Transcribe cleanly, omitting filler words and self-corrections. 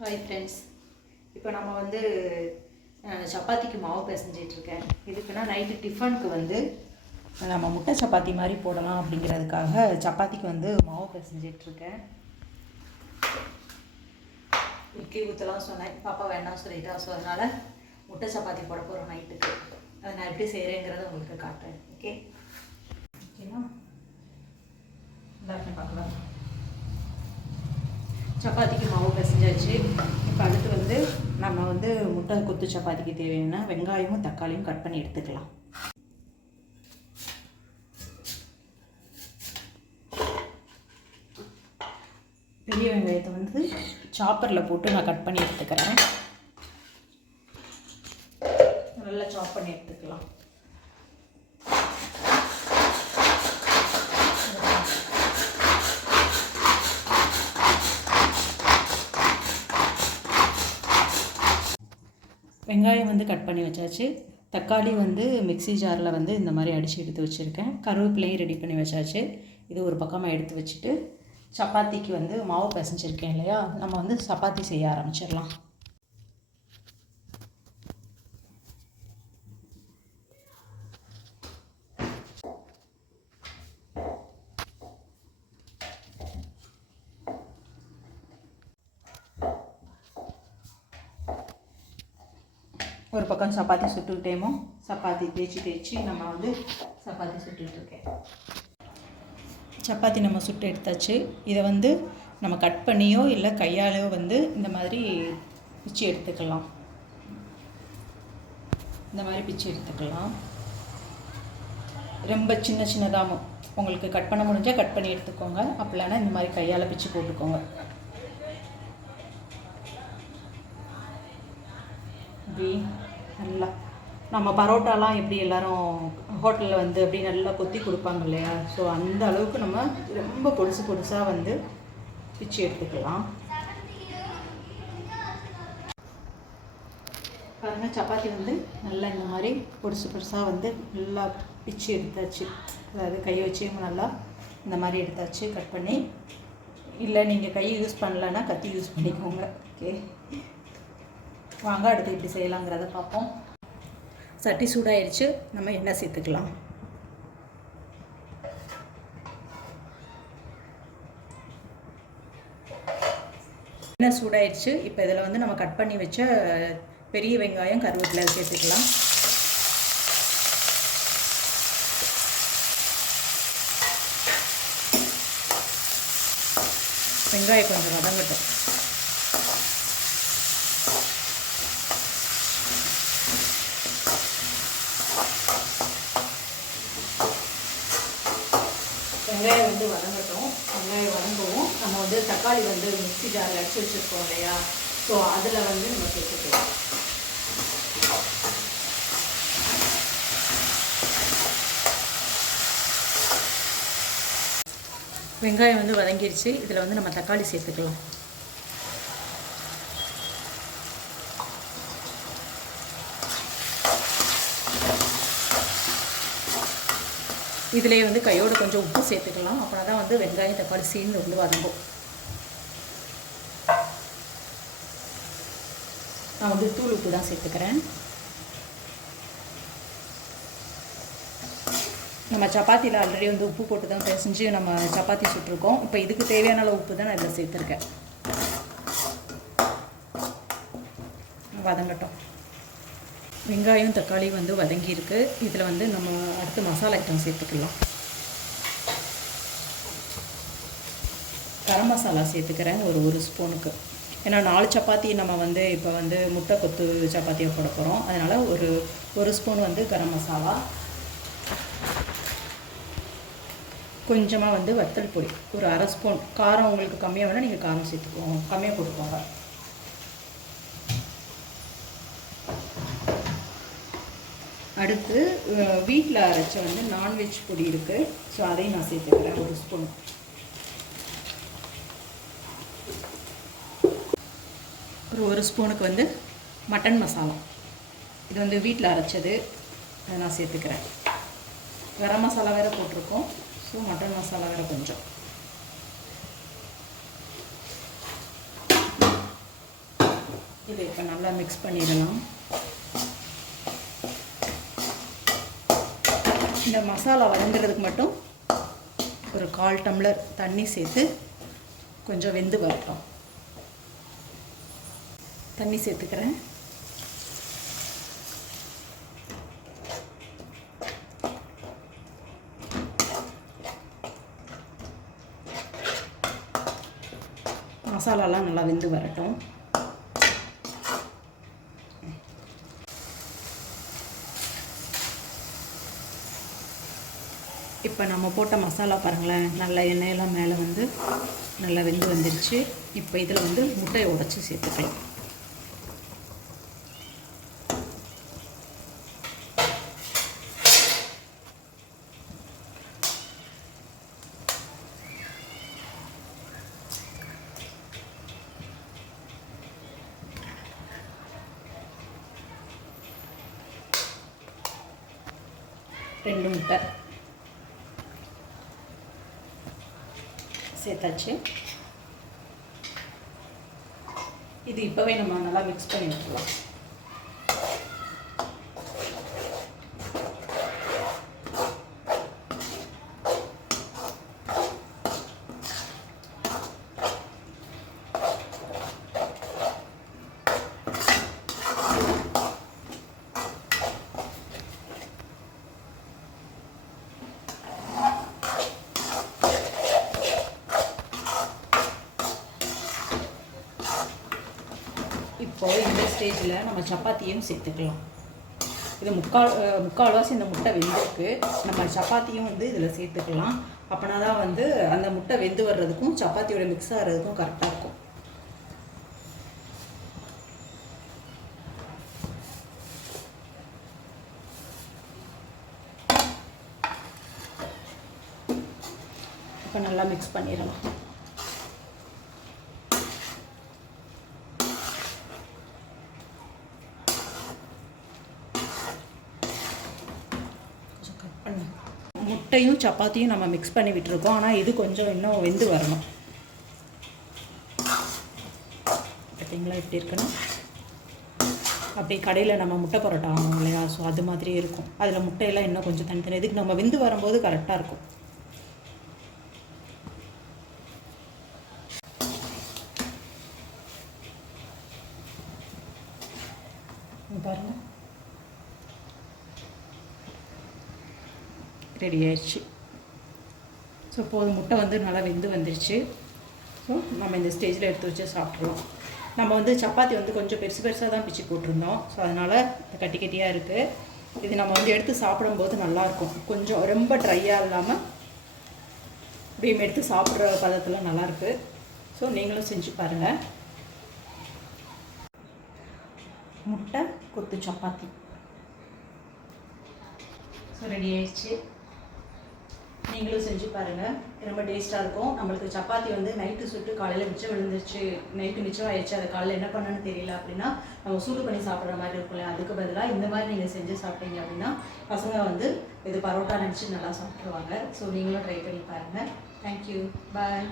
Hi friends, இப்போ நம்ம வந்து சப்பாத்திக்கு மாவு பிசைஞ்சிட்ருக்கேன். இதுக்குன்னா நைட்டு டிஃபனுக்கு வந்து நம்ம முட்டை சப்பாத்தி மாதிரி போடலாம் அப்படிங்கிறதுக்காக சப்பாத்திக்கு வந்து மாவு பிசைஞ்சிட்ருக்கேன். இட்லி ஊற்றலாம் சொன்னேன், பாப்பா வேணாம் சொல்லிட்டா. ஸோ அதனால் முட்டை சப்பாத்தி போட போகிறோம் நைட்டுக்கு. அதை நான் எப்படி செய்கிறேங்கிறத உங்களுக்கு காட்டுறேன். ஓகேனா எல்லாருமே பார்க்கலாம். சப்பாத்திக்கு மாவு பிசைஞ்சாச்சு. இப்போ அடுத்து வந்து நம்ம வந்து முட்டை கொத்து சப்பாத்திக்கு தேவையான வெங்காயமும் தக்காளியும் கட் பண்ணி எடுத்துக்கலாம். பெரிய வெங்காயத்தை வந்து சாப்பரில் போட்டு நான் கட் பண்ணி எடுத்துக்கிறேன். நல்லா சாப் பண்ணி எடுத்துக்கலாம். வெங்காயம் வந்து கட் பண்ணி வச்சாச்சு. தக்காளி வந்து மிக்ஸி ஜாரில் வந்து இந்த மாதிரி அடித்து எடுத்து வச்சுருக்கேன். கருவேப்பிலையும் ரெடி பண்ணி வச்சாச்சு. இது ஒரு பக்கமாக எடுத்து வச்சுட்டு சப்பாத்திக்கு வந்து மாவு பிசைஞ்சிருக்கேன் இல்லையா, நம்ம வந்து சப்பாத்தி செய்ய ஆரம்பிச்சிடலாம். ஒரு பக்கம் சப்பாத்தி சுட்டுக்கிட்டேமோ, சப்பாத்தி தேய்ச்சி நம்ம வந்து சப்பாத்தி சுட்டுட்ருக்கேன். சப்பாத்தி நம்ம சுட்டு எடுத்தாச்சு. இதை வந்து நம்ம கட் பண்ணியோ இல்லை கையாலையோ வந்து இந்த மாதிரி பிச்சு எடுத்துக்கலாம். இந்த மாதிரி பிச்சு எடுத்துக்கலாம். ரொம்ப சின்னதாகவும் உங்களுக்கு கட் பண்ண முடிஞ்சால் கட் பண்ணி எடுத்துக்கோங்க. அப்படின்னா இந்த மாதிரி கையால் பிச்சு போட்டுக்கோங்க. அப்படி நல்லா நம்ம பரோட்டாலாம் எப்படி எல்லோரும் ஹோட்டலில் வந்து அப்படி நல்லா கொத்தி கொடுப்பாங்க இல்லையா, ஸோ அந்த அளவுக்கு நம்ம ரொம்ப பொடுசாக வந்து பிச்சு எடுத்துக்கலாம். பாருங்கள், சப்பாத்தி வந்து நல்லா இந்த மாதிரி பொடுசாக வந்து நல்லா பிச்சு எடுத்தாச்சு. அதாவது கையை வச்சு நல்லா இந்த மாதிரி எடுத்தாச்சு கட் பண்ணி. இல்லை நீங்கள் கை யூஸ் பண்ணலன்னா கத்தி யூஸ் பண்ணிக்கோங்க. ஓகே, வாங்க அடுத்து எப்படி செய்யலாங்கிறத பார்ப்போம். சட்டி சூடாயிடுச்சு, நம்ம எண்ணெய் சேர்த்துக்கலாம். எண்ணெய் சூடாயிடுச்சு. இப்போ இதில் வந்து நம்ம கட் பண்ணி வச்ச பெரிய வெங்காயம் கருவேப்பிலை சேர்த்துக்கலாம். வெங்காயம் கொஞ்சம் வதங்கட்டும். வெங்காயம் வந்து வதங்கட்டும். வெங்காயம் வதங்கவும் நம்ம வந்து தக்காளி வந்து மிக்ஸி ஜாரில் அடிச்சு வச்சுருக்கோம் இல்லையா, ஸோ அதில் வந்து நம்ம சேர்த்துக்கலாம். வெங்காயம் வந்து வதங்கிடுச்சு. இதில் வந்து நம்ம தக்காளி சேர்த்துக்கலாம். இதிலே வந்து கையோடு கொஞ்சம் உப்பு சேர்த்துக்கலாம். அப்படின்னா தான் வந்து வெங்காயம் தக்காளி சேர்ந்து வந்து வதங்கும். நான் வந்து தூள் உப்பு தான் சேர்த்துக்கிறேன். நம்ம சப்பாத்தியில் ஆல்ரெடி வந்து உப்பு போட்டு தான் பிசைஞ்சு நம்ம சப்பாத்தி சுட்டுருக்கோம். இப்போ இதுக்கு தேவையான அளவு உப்பு தான் நான் இதில் சேர்த்துருக்கேன். வதங்கட்டும். வெங்காயம் தக்காளி வந்து வதங்கியிருக்கு. இதில் வந்து நம்ம அடுத்து மசாலா ஐட்டம் சேர்த்துக்கலாம். கரம் மசாலா சேர்த்துக்கிறேன் ஒரு ஸ்பூனுக்கு. ஏன்னா 4 சப்பாத்தி நம்ம வந்து இப்போ வந்து முட்டை கொத்து சப்பாத்தியை போட போகிறோம். அதனால் ஒரு ஸ்பூன் வந்து கரம் மசாலா. கொஞ்சமாக வந்து வத்தல் பொடி ஒரு அரை ஸ்பூன். காரம் உங்களுக்கு கம்மியாக வேணால் நீங்கள் காரம் சேர்த்துக்கோங்க, கம்மியாக போட்டுக்கோங்க. அடுத்து வீட்டில் அரைச்ச வந்து நான்வெஜ் பொடி இருக்குது, ஸோ அதையும் நான் சேர்த்துக்கிறேன் ஒரு ஸ்பூன். ஒரு ஸ்பூனுக்கு வந்து மட்டன் மசாலா, இது வந்து வீட்டில் அரைச்சது, அதை நான் சேர்த்துக்கிறேன். கரம் மசாலா வேறு போட்டிருக்கோம், ஸோ மட்டன் மசாலா வேறு கொஞ்சம். இதை இப்போ நல்லா மிக்ஸ் பண்ணிடலாம். இந்த மசாலா வதங்குறதுக்கு மட்டும் ஒரு 1/4 டம்ளர் தண்ணி சேர்த்து கொஞ்சம் வெந்து வரட்டும். தண்ணி சேர்த்துக்கிறேன். மசாலாலாம் நல்லா வெந்து வரட்டும். இப்போ நம்ம போட்ட மசாலா பாருங்களேன், நல்லா எண்ணெயெல்லாம் மேலே வந்து நல்லா வெந்து வந்துருச்சு. இப்போ இதில் வந்து முட்டையை உடைச்சி சேர்த்துக்கலாம். ரெண்டு முட்டை சேர்த்தாச்சு. இது இப்போவே நம்ம நல்லா மிக்ஸ் பண்ணி விட்டுருலாம். இப்போ இந்த ஸ்டேஜில் நம்ம சப்பாத்தியும் சேர்த்துக்கலாம். இது முக்கால்வாசி இந்த முட்டை வெந்திருக்கு. நம்ம சப்பாத்தியும் வந்து இதில் சேர்த்துக்கலாம். அப்படின்னா தான் வந்து அந்த முட்டை வெந்து வர்றதுக்கும் சப்பாத்தியோட மிக்ஸ் ஆகிறதுக்கும் கரெக்டாக இருக்கும். இப்போ நல்லா மிக்ஸ் பண்ணிடலாம். முட்டையும் சப்பாத்தியும் நம்ம மிக்ஸ் பண்ணி விட்டுருக்கோம். ஆனால் இது கொஞ்சம் இன்னும் வெந்து வரணும். பார்த்தீங்களா எப்படி இருக்குன்னு? அப்படி கடையில் நம்ம முட்டை பரோட்டா ஆகும் இல்லையா, ஸோ அது மாதிரியே இருக்கும். அதில் முட்டையெல்லாம் இன்னும் கொஞ்சம் தனித்தனி, இதுக்கு நம்ம வெந்து வரும்போது கரெக்டாக இருக்கும். பாருங்கள், ரெடி ஆயிடுச்சு. ஸோ இப்போது முட்டை வந்து நல்லா வெந்து வந்துருச்சு. ஸோ நம்ம இந்த ஸ்டேஜில் எடுத்து வச்சு சாப்பிட்ருவோம். நம்ம வந்து சப்பாத்தி வந்து கொஞ்சம் பெருசு பெருசாக தான் பிச்சு போட்டிருந்தோம். ஸோ அதனால் கட்டி கட்டியாக இருக்குது. இது நம்ம வந்து எடுத்து சாப்பிடும்போது நல்லாயிருக்கும். கொஞ்சம் ரொம்ப ட்ரையாக இல்லாமல் இப்படியும் எடுத்து சாப்பிட்ற பதத்தில் நல்லாயிருக்கு. ஸோ நீங்களும் செஞ்சு பாருங்கள். முட்டை கொத்து சப்பாத்தி ஸோ ரெடி ஆயிடுச்சு. நீங்களும் செஞ்சு பாருங்கள், ரொம்ப டேஸ்ட்டாக இருக்கும். நம்மளுக்கு சப்பாத்தி வந்து நைட்டு சுட்டு காலையில் மிச்சம் விழுந்துருச்சு, நைட்டு மிச்சம் ஆயிடுச்சு, அதை காலையில் என்ன பண்ணணும்னு தெரியல அப்படின்னா நம்ம சூடு பண்ணி சாப்பிட்ற மாதிரி இருக்கும்ல, அதுக்கு பதிலாக இந்த மாதிரி நீங்கள் செஞ்சு சாப்பிட்டீங்க அப்படின்னா பசங்க வந்து இது பரோட்டா நினச்சி நல்லா சாப்பிட்ருவாங்க. ஸோ நீங்களும் ட்ரை பண்ணி பாருங்கள். தேங்க்யூ, பாய்.